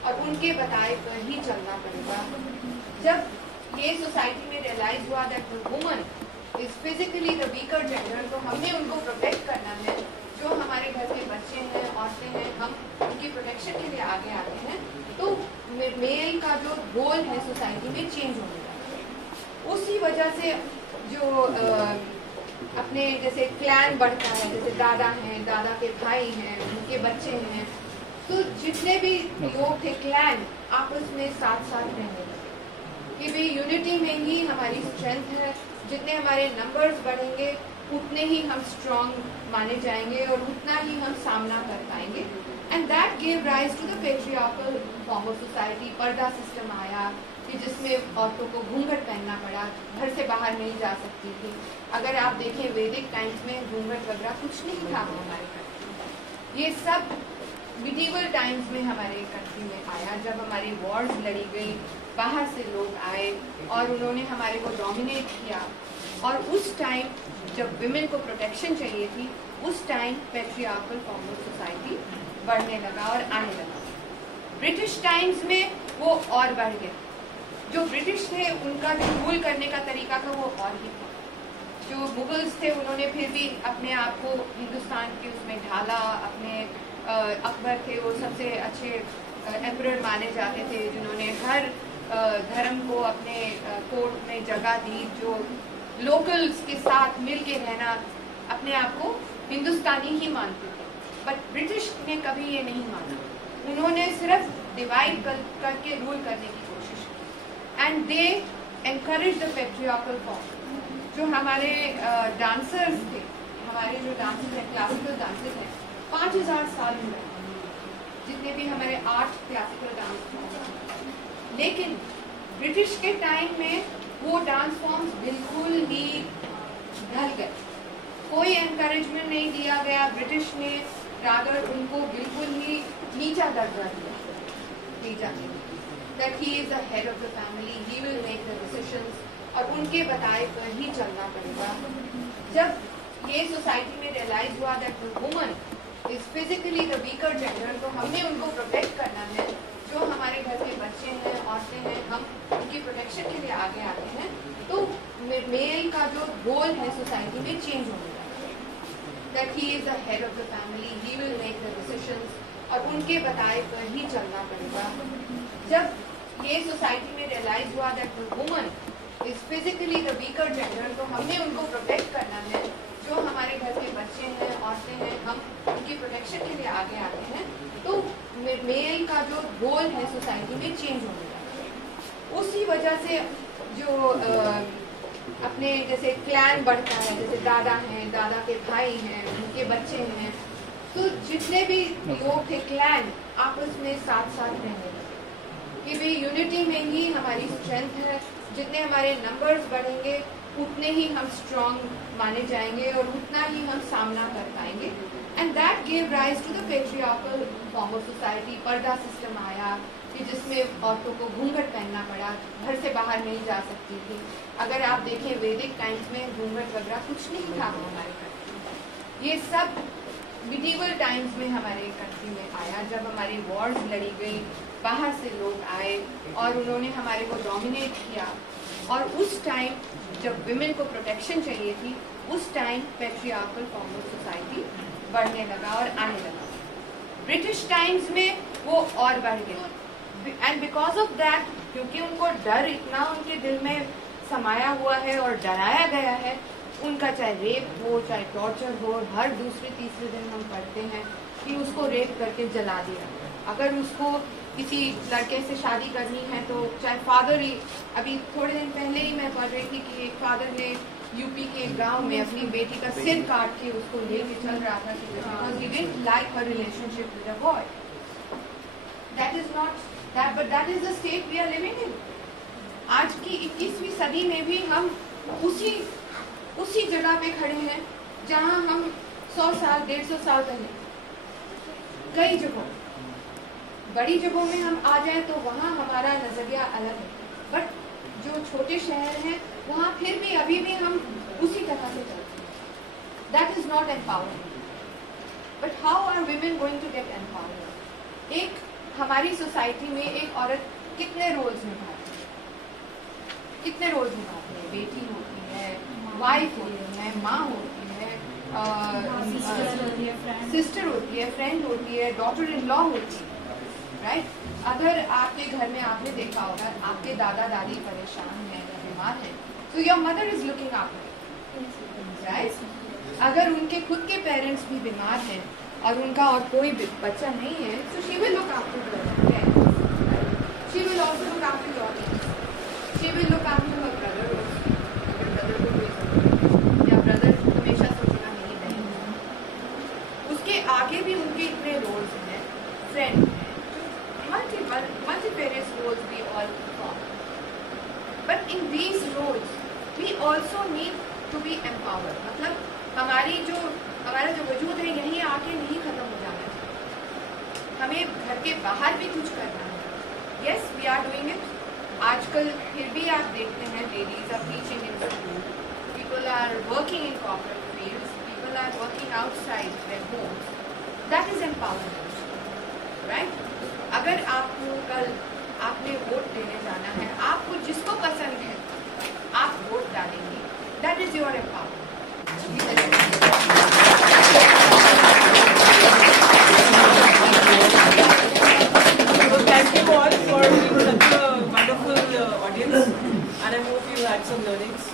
और उनके बताए पर ही चलना पड़ेगा। जब ये सोसाइटी में रियलाइज हुआ that woman is physically the weaker gender, तो हमने उनको प्रोटेक्ट करना है। जो हमारे घर के बच्चे हैं, औरतें हैं, हम उनकी प्रोटेक्शन के लिए आगे आते हैं। तो मेल का जो रोल है सोसाइटी में चेंज होने लगा है। उसी वजह से जो अपने जैसे क्लैन बढ़ता है, जैसे दादा हैं, दादा के भाई हैं, उनके बच्चे हैं, तो जितने भी लोग थे क्लैन आपस में साथ साथ रहने लगे कि भाई यूनिटी में ही हमारी स्ट्रेंथ है। जितने हमारे नंबर्स बढ़ेंगे उतने ही हम स्ट्रांग माने जाएंगे और उतना ही हम सामना कर पाएंगे। And that give rise to the patriarchal form of society. Purdah system आया कि जिसमें औरतों को घूंघट पहनना पड़ा, घर से बाहर नहीं जा सकती थी। अगर आप देखें वैदिक टाइम्स में घूंघट वगैरह कुछ नहीं था हमारे कंट्री। ये सब मिडीवल टाइम्स में हमारे कंट्री में आया, जब हमारी वॉर्स लड़ी गई, बाहर से लोग आए और उन्होंने हमारे को डोमिनेट किया। और उस टाइम जब विमेन को प्रोटेक्शन चाहिए थी, उस time patriarchal form of society बढ़ने लगा और आने लगा। ब्रिटिश टाइम्स में वो और बढ़ गया। जो ब्रिटिश थे उनका जो रूल करने का तरीका था वो और ही था। जो मुगल्स थे उन्होंने फिर भी अपने आप को हिंदुस्तान के उसमें ढाला। अपने अकबर थे, वो सबसे अच्छे एम्परर माने जाते थे, जिन्होंने हर धर्म को अपने कोर्ट में जगह दी। जो लोकल्स के साथ मिल के रहना, अपने आप को हिंदुस्तानी ही मानते थे। बट ब्रिटिश ने कभी ये नहीं माना। उन्होंने सिर्फ डिवाइड करके रूल करने की कोशिश की। And they encourage the patriarchal form. जो हमारे डांसर्स थे, हमारे जो डांसर्स हैं, क्लासिकल डांसर्स हैं, 5000 साल हुए जितने भी हमारे 8 क्लासिकल डांस फॉर्म। लेकिन ब्रिटिश के टाइम में वो डांस फॉर्म्स बिल्कुल ही ढल गए। कोई एनकरेजमेंट नहीं दिया गया। ब्रिटिश ने रादर उनको बिल्कुल ही नीचा दर्जा दिया। That he is the head of the family, he will make the decisions, और उनके बताए पर ही चलना पड़ेगा। जब ये सोसाइटी में रियलाइज हुआ that woman is physically the weaker gender, तो हमने उनको प्रोटेक्ट करना है। जो हमारे घर के बच्चे हैं, औरतें हैं, हम उनकी प्रोटेक्शन के लिए आगे आते हैं। तो मेल का जो रोल है सोसाइटी में चेंज होने लगा है। That he is the head of the family, he will make the decisions, और उनके बताए पर ही चलना पड़ेगा। जब ये सोसाइटी में रियलाइज हुआ that woman is physically the weaker gender, तो हमने उनको प्रोटेक्ट करना है। जो हमारे घर के बच्चे हैं, औरतें हैं, हम उनकी प्रोटेक्शन के लिए आगे आते हैं। तो मेल का जो रोल है सोसाइटी में चेंज होने लगा है। उसी वजह से जो अपने जैसे क्लैन बढ़ता है, जैसे दादा हैं, दादा के भाई हैं, उनके बच्चे हैं, तो जितने भी लोग थे क्लैन आपस में साथ साथ रहने लगे कि भाई यूनिटी में ही हमारी स्ट्रेंथ है। जितने हमारे नंबर्स बढ़ेंगे उतने ही हम स्ट्रांग माने जाएंगे और उतना ही हम सामना कर पाएंगे। And that give rise to the patriarchal form of society. Purdah system आया कि जिसमें औरतों को घूंघट पहनना पड़ा, घर से बाहर नहीं जा सकती थी। अगर आप देखें वैदिक टाइम्स में घूंघट वगैरह कुछ नहीं था हमारे कंट्री। ये सब मिडीवल टाइम्स में हमारे कंट्री में आया, जब हमारी वॉर्स लड़ी गई, बाहर से लोग आए और उन्होंने हमारे को डोमिनेट किया। और उस टाइम जब विमेन को प्रोटेक्शन चाहिए थी, उस time patriarchal form of society बढ़ने लगा और आने लगा। ब्रिटिश टाइम्स में वो और बढ़ गया। एंड बिकॉज ऑफ दैट, क्योंकि उनको डर इतना उनके दिल में समाया हुआ है और डराया गया है, उनका चाहे रेप हो, चाहे टॉर्चर हो, हर दूसरे तीसरे दिन हम पढ़ते हैं कि उसको रेप करके जला दिया। अगर उसको किसी लड़के से शादी करनी है तो चाहे फादर ही, अभी थोड़े दिन पहले ही मैं पढ़ रही थी कि एक फादर ने यूपी के गांव में अपनी बेटी का सिर काट के उसको लेके चल रहा था because he didn't like her relationship with a boy. That is not that, but that is the state we are living in. आज की 21वीं सदी में भी हम उसी जगह पे खड़े हैं जहां साल 150 साल पहले कई जगहों, बड़ी जगहों में हम आ जाए तो वहाँ हमारा नजरिया अलग है, बट जो छोटे शहर हैं वहाँ फिर भी अभी भी हम उसी तरह से चलते हैं। That is not empowering. But how are women going to get empowered? एक हमारी सोसाइटी में एक औरत कितने रोल्स निभाती है? कितने रोल्स निभाती है? बेटी होती है, वाइफ होती है, माँ होती है, सिस्टर होती है, फ्रेंड होती है, डॉटर इन लॉ होती है, राइट? अगर आपके घर में आपने देखा होगा आपके दादा दादी परेशान हैं या बीमार हैं, तो your mother is looking after, right? अगर उनके खुद के पेरेंट्स भी बीमार हैं और उनका और कोई बच्चा नहीं है, so she will look after her parents. She will also look after your parents. She will look after her brother also. अगर brother को कोई जरूरत है, या brother हमेशा सोचेगा मेरी बहन, उसके आगे भी उनके इतने रोल्स हैं, फ्रेंड हैं, multifarious roles we all perform. But in these roles, we also need to be empowered. मतलब हमारा जो वजूद है यहीं आके नहीं खत्म हो जाना चाहिए, हमें घर के बाहर भी कुछ करना है। Yes, we are doing it. आजकल फिर भी आप देखते हैं ladies are teaching in school, people are working in corporate fields, people are working outside their homes. That is empowerment, right? अगर आपको कल आपने वोट देने जाना है, आपको जिसको पसंद है आप वोट डालेंगे, that is your empowerment. Thank you all for being such a wonderful audience, and I hope you had some learnings.